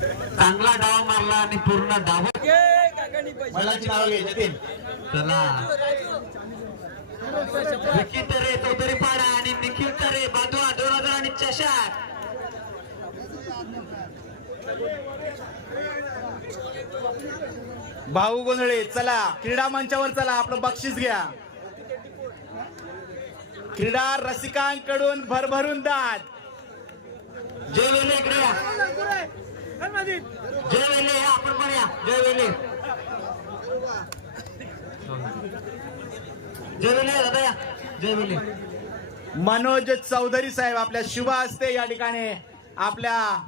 चांगला डाव मारला आणि पूर्ण डाव. महिलांची नावं घ्यायची तीन चला. विकी तरे चौधरी पाडा आणि निखिल तरे बाजूला दोन हजार आणि चषक. भाऊ गोंधळे चला. क्रीडा मंचावर चला. आपलं बक्षीस घ्या. क्रीडा रसिकांकडून भरभरून दाद. या जय वेले या आपण पण या. जय वेले. जय वेले दादा या. जय वेले. मनोज चौधरी साहेब आपल्या शुभ हस्ते या ठिकाणी आपल्या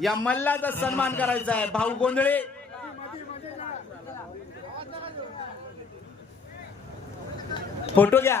या मल्लाचा सन्मान करायचा आहे. भाऊ गोंधळे. फोटो घ्या.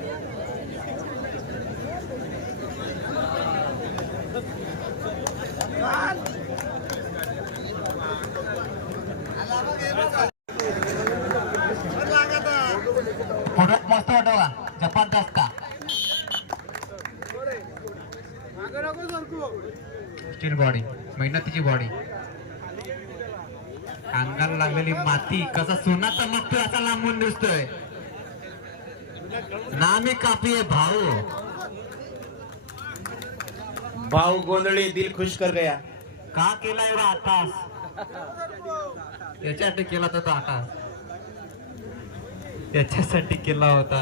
फोटो मस्त वाटतो का जबरदस्त का स्टील बॉडी मेहनतीची बॉडी अंगाला लागलेली माती कसा सोना चमकतोय असा लांबून दिसतोय. नामी कापी आहे भाऊ. भाऊ गोंधळे दिल खुश कर गया. का केला एवढा आतास? याच्यासाठी केला होता तो आकाश याच्यासाठी केला होता.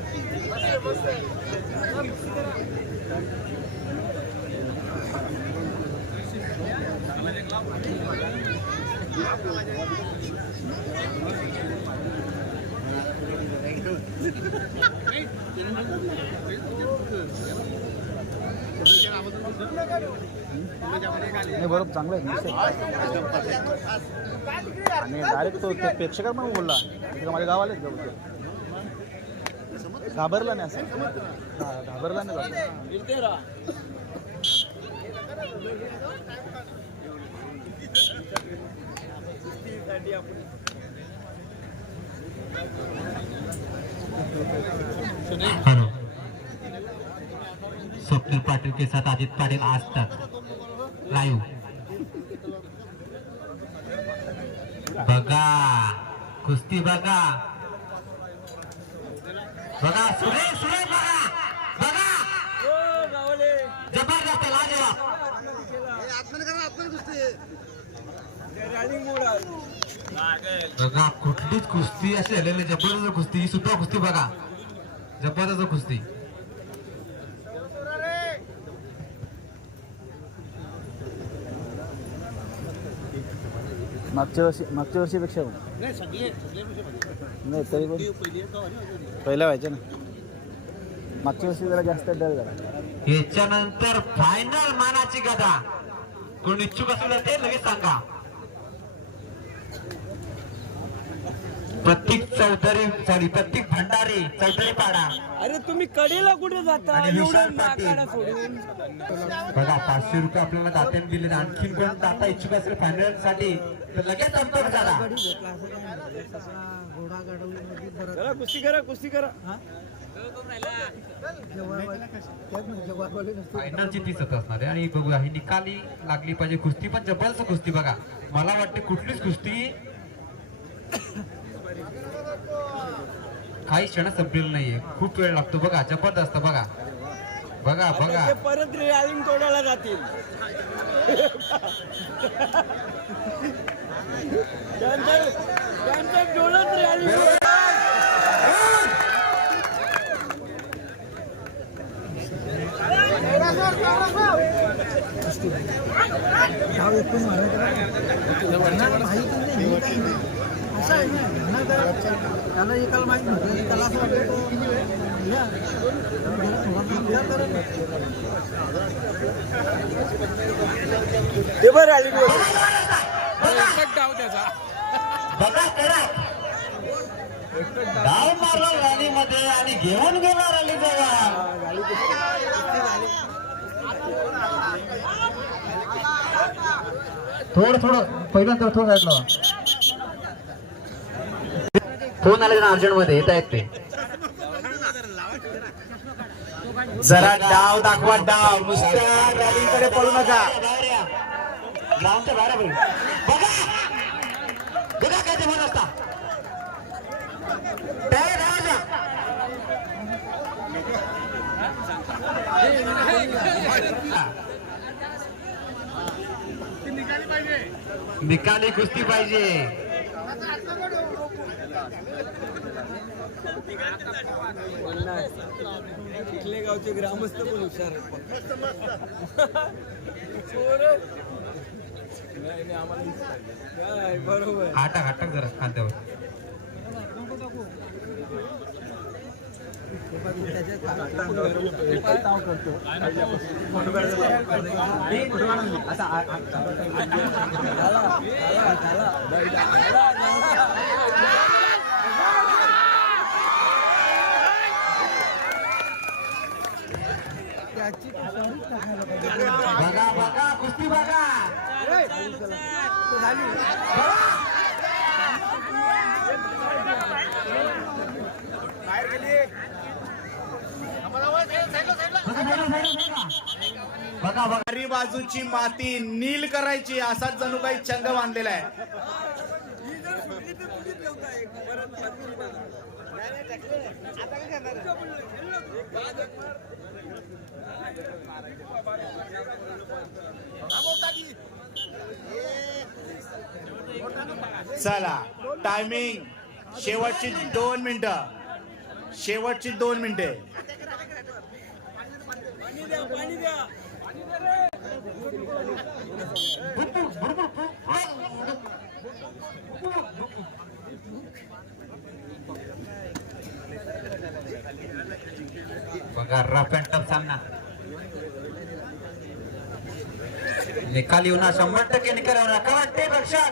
नाही बरोबर चांगलं आहे आणि डायरेक्ट तो ते प्रेक्षकात पण बोलला. माझ्या गावालाच जाऊ घाबरला नाही असं. घाबरला नाही हॅलो. स्वप्नील पाटील के साथ आदित्य पाटील आज तक लाईव्ह. बघा. कुस्ती बघा. बघा सुरे सुरे बघा. बघा. जबरदस्त बघा कुठलीच कुस्ती अशी झालेली जबरदस्त कुस्ती ही सुद्धा कुस्ती बघा. जबरदस्त कुस्ती. मागच्या वर्षी मागच्या वर्षीपेक्षा पण नाही तरी पण पहिल्या व्हायच्या ना. मागच्या वर्षी जरा जास्त डर झाला. याच्यानंतर फायनल मानाची गदा. कोण इच्छुक असेल ते लगेच सांगा. प्रत्येक चौधरी सॉरी प्रत्येक भंडारी चौधरी पाडा. अरे तुम्ही कडेला कुठे जाता? आणि विशाल एवढं पाटील. नाकाला सोडून. बघा पाचशे रुपये आपल्याला दात्याने दिले आणखीन कोण दाता इच्छुक असेल फायनलसाठी लगेच झाला कुस्ती करा कुस्ती करा. फायनलची तीच असणार आहे. आणि बघूया ही निकाली लागली पाहिजे कुस्ती पण जबरदस्त कुस्ती बघा. मला वाटते कुठलीच कुस्ती काही क्षण संपलेलं नाहीये. खूप वेळ लागतो बघा जबरदस्त बघा. बघा बघा. परत रिअलिंग तोडायला जातील. असं आहे ना त्याला एकाला माहीत नव्हतं. त्याला असं वाटतं तो बरं आली बघा करा. डाव मारला रॅलीमध्ये आणि घेऊन गेला रॅली जवळ थोडं थोडं. पहिल्यांदा थोडं साईडला फोन आला अर्जंटमध्ये येत आहेत ते जरा डाव दाखवा डाव. नुसत्या रॅलीकडे पळू नका. ग्राउंडच्या बाहेर आहे. बघा! बघा काय ते म्हणत असता. निकाली कुस्ती पाहिजे. इथले गावचे ग्रामस्थ पण हुशार. काय बरोबर हाटाक हाटाक जरा खांद्यावर बघा बघा कुस्ती बघा. बघा बाजूची माती नील करायची असाच जणू काही चंग बांधलेला आहे. चला टायमिंग शेवटची दोन मिनिट. शेवटची दोन मिनिटे. बघा रफ अँड टफ सामना. निकाल येऊ ना शंभर टक्के निकाल येऊ ना का वाटते लक्षात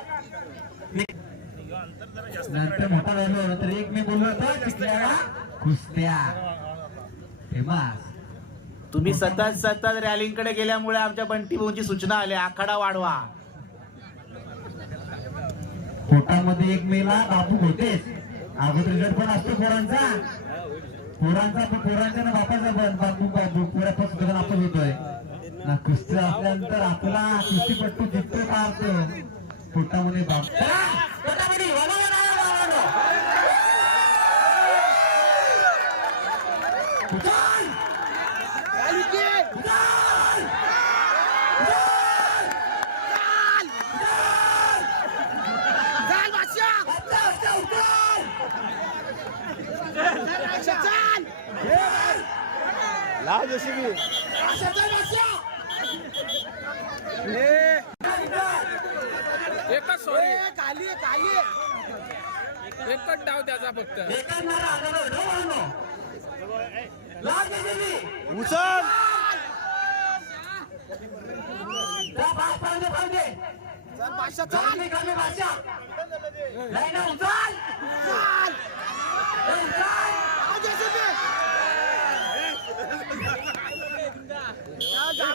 नंतर मोठा झालो नंतर एक मी बोललो होतो कुस्त्या. फेमस. तुम्ही सतत सतत रॅलीकडे गेल्यामुळे आमच्या बंटी भाऊची सूचना आली आखाडा वाढवा. पोटामध्ये एक मेला बापू होतेच. अगोदर रिझल्ट पण असतो पोरांचा. पोरांचा पोरांचा ना बापाचा पण. बापू बापू पोरापासून सुद्धा नापास होतोय. कुस्ती असल्यानंतर आपला कुस्तीपट्टू जिंकतो का पोटामध्ये बाप. चला, पोटामध्ये वळवा, वळवा, वळवा, वळवा. उचल! उचल! अच्छा, अच्छा, उचल! लाज अशी की एकच सॉरी एकच डाव त्याचा फक्त. उचल. चालली कमी भाषा नाही ना उचल.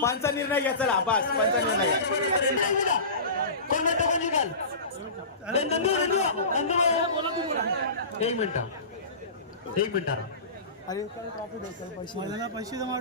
पंचा निर्णय घ्या चला बस पंचा निर्णय कोण कोण निकाल ए, नंदू नंदू नंदू एक मिनिट एक मिनिट अरे पैसे मला पैसे जमा